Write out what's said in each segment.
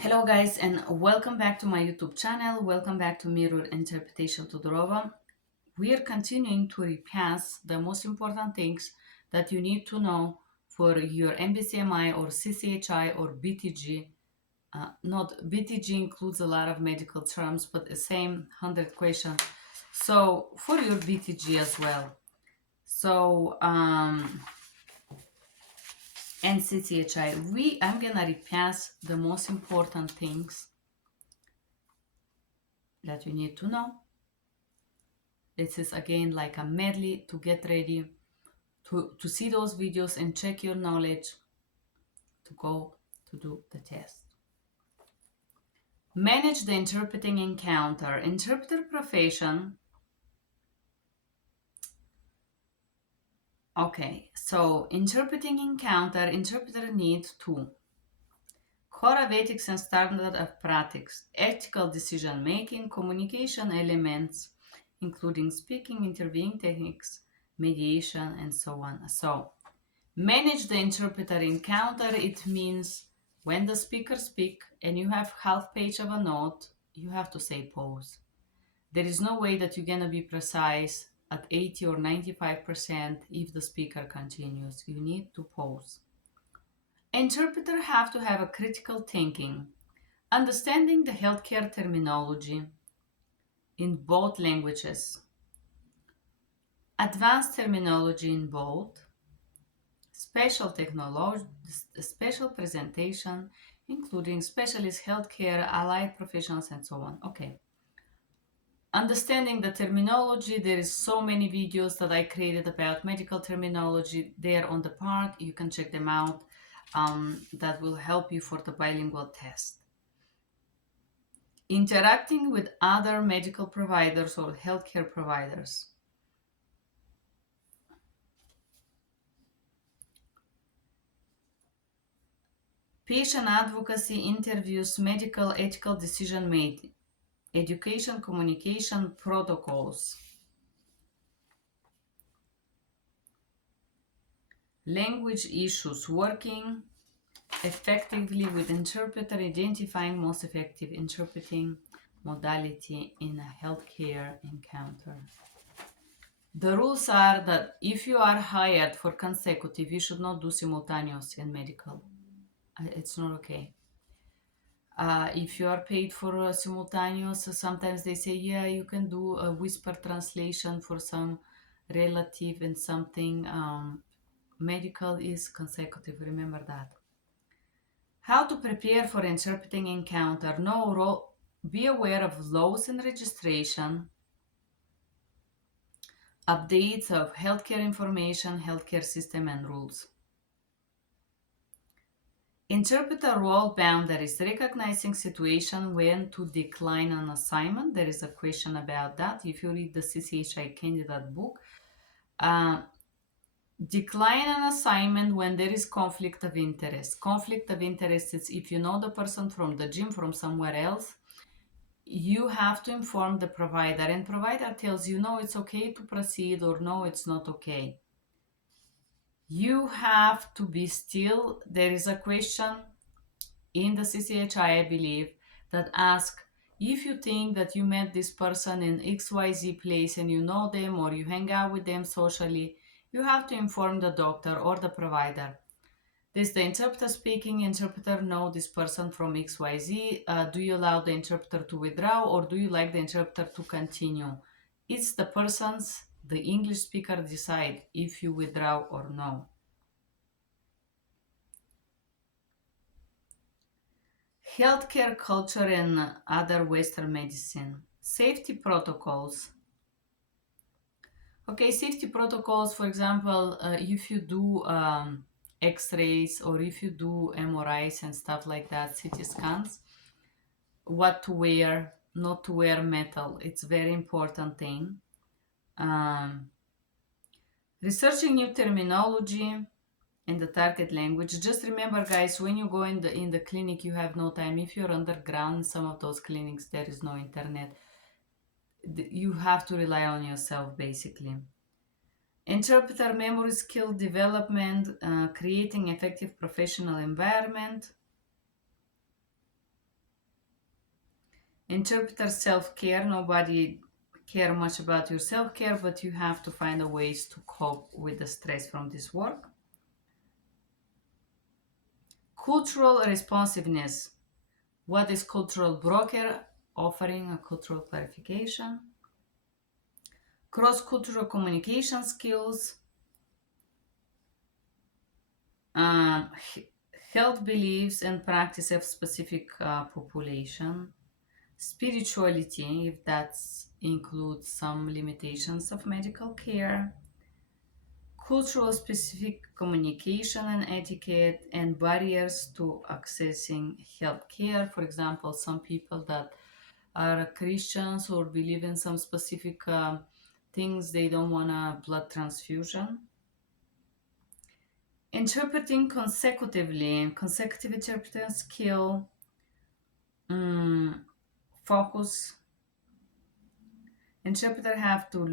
Hello guys and welcome back to my YouTube channel. Welcome back to Mirror Interpretation Todorova. We are continuing to repass the most important things that you need to know for your MBCMI or CCHI or BTG. Not BTG includes a lot of medical terms, but the same 100 questions. So for your BTG as well. So and CCHI, I'm gonna repass the most important things that you need to know. This is again like a medley to get ready to see those videos and check your knowledge to go to do the test. Manage the interpreting encounter. Interpreter profession. Okay, so interpreting encounter, interpreter needs to core of ethics and standard of practice, ethical decision making, communication elements, including speaking, interviewing techniques, mediation, and so on. So, manage the interpreter encounter. It means when the speaker speaks and you have half page of a note, you have to say pause. There is no way that you're going to be precise at 80 or 95% if the speaker continues. You need to pause. Interpreter have to have a critical thinking, understanding the healthcare terminology in both languages, advanced terminology in both, special technology, special presentation, including specialist healthcare, allied professionals, and so on. Okay. Understanding the terminology, there is so many videos that I created about medical terminology there on the part. You can check them out. That will help you for the bilingual test. Interacting with other medical providers or healthcare providers. Patient advocacy, interviews, medical ethical decision making, education, communication, protocols. Language issues, working effectively with interpreter, identifying most effective interpreting modality in a healthcare encounter. The rules are that if you are hired for consecutive, you should not do simultaneous in medical. It's not okay. If you are paid for simultaneous, sometimes they say, yeah, you can do a whisper translation for some relative and something. Medical is consecutive, remember that. How to prepare for interpreting encounter. Be aware of laws and registration, updates of healthcare information, healthcare system and rules. Interpreter role boundaries, recognizing situation when to decline an assignment. There is a question about that. If you read the CCHI candidate book, decline an assignment when there is conflict of interest. Conflict of interest is if you know the person from the gym, from somewhere else, you have to inform the provider, and provider tells you, no, it's okay to proceed, or no, it's not okay. You have to be still. There is a question in the CCHI, I believe, that ask if you think that you met this person in XYZ place and you know them or you hang out with them socially, you have to inform the doctor or the provider. This the interpreter speaking. Interpreter know this person from XYZ. Do you allow the interpreter to withdraw or do you like the interpreter to continue? It's the person's, the English speaker decide if you withdraw or no. Healthcare culture and other Western medicine. Safety protocols. Okay, safety protocols, for example, if you do x-rays or if you do MRIs and stuff like that, CT scans, what to wear, not to wear metal. It's very important thing. Researching new terminology in the target language. Just remember, guys, when you go in the clinic, you have no time. If you're underground, some of those clinics, there is no internet. You have to rely on yourself, basically. Interpreter memory skill development, creating effective professional environment. Interpreter self-care. Nobody care much about your self-care, but you have to find a ways to cope with the stress from this work. Cultural responsiveness. What is cultural broker? Offering a cultural clarification. Cross-cultural communication skills. Um, Held beliefs and practice of specific population. Spirituality, if that includes some limitations of medical care. Cultural specific communication and etiquette, and barriers to accessing healthcare. For example, some people that are Christians or believe in some specific things, they don't want a blood transfusion. Interpreting consecutively, consecutive interpreting skill, focus. Interpreter have to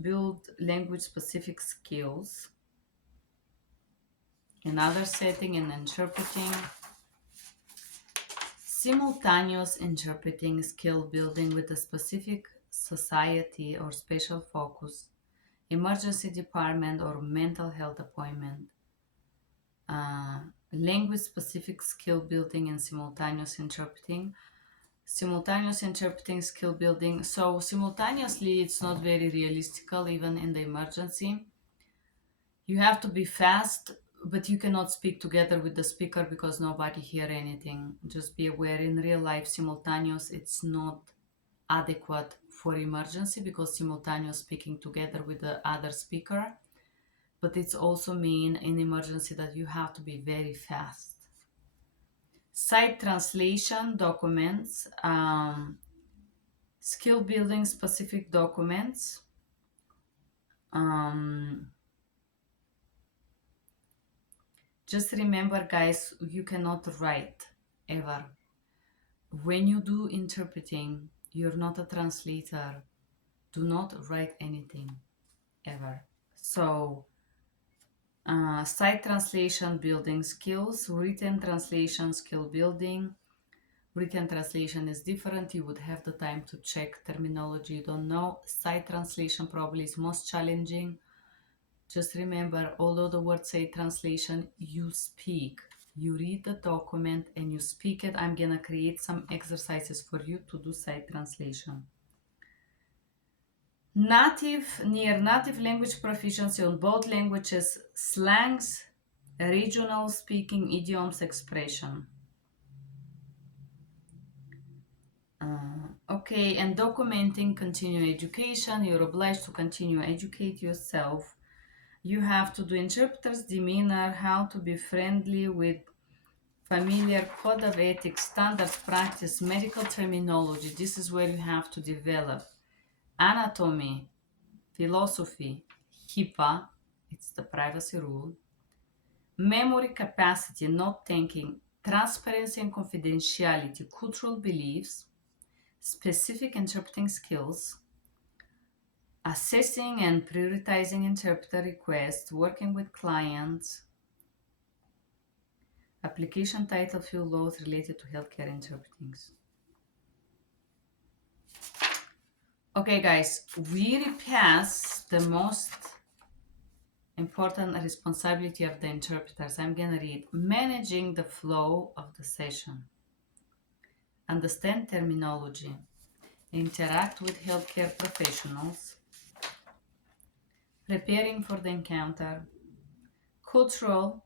build language specific skills. Another setting in interpreting. Simultaneous interpreting skill building with a specific society or special focus, emergency department or mental health appointment. Language specific skill building and simultaneous interpreting. Simultaneous interpreting skill building. So simultaneously, it's not very realistical even in the emergency. You have to be fast, but you cannot speak together with the speaker because nobody hear anything. Just be aware, in real life, simultaneous, it's not adequate for emergency because simultaneous speaking together with the other speaker, but it's also mean in emergency that you have to be very fast. Site translation documents, skill building specific documents. Just remember, guys, you cannot write ever. When you do interpreting, you're not a translator. Do not write anything ever. So, site translation building skills, written translation skill building. Written translation is different. You would have the time to check terminology you don't know. Site translation probably is most challenging. Just remember, although the word say translation, you speak. You read the document and you speak it. I'm gonna create some exercises for you to do site translation. Near native language proficiency on both languages, slangs, regional speaking, idioms, expression. Okay, and documenting continuing education. You're obliged to continue educate yourself. You have to do interpreter's demeanor, how to be friendly with familiar code of ethics, standards, practice, medical terminology. This is where you have to develop anatomy, philosophy, HIPAA, it's the privacy rule, memory capacity, note taking, transparency and confidentiality, cultural beliefs, specific interpreting skills, assessing and prioritizing interpreter requests, working with clients, application title field laws related to healthcare interpreting. Okay, guys, we repass the most important responsibility of the interpreters. I'm gonna read managing the flow of the session, understand terminology, interact with healthcare professionals, preparing for the encounter, cultural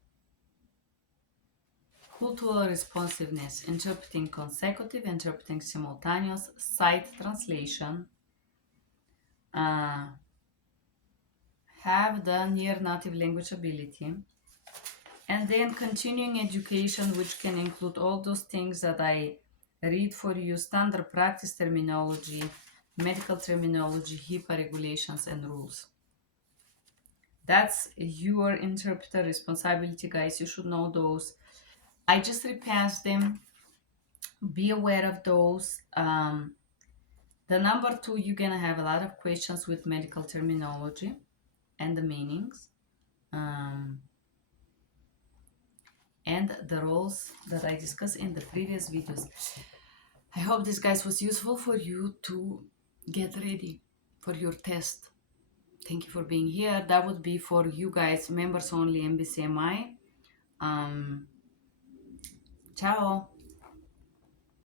responsiveness, interpreting consecutive, interpreting simultaneous, site translation, have the near native language ability, and then continuing education, which can include all those things that I read for you: standard practice terminology, medical terminology, HIPAA regulations and rules. That's your interpreter responsibility, guys. You should know those. I just repassed them. Be aware of those. The number two, you're gonna have a lot of questions with medical terminology and the meanings, and the roles that I discussed in the previous videos. I hope this guys was useful for you to get ready for your test. Thank you for being here. That would be for you guys, members only, MBCMI. Ciao.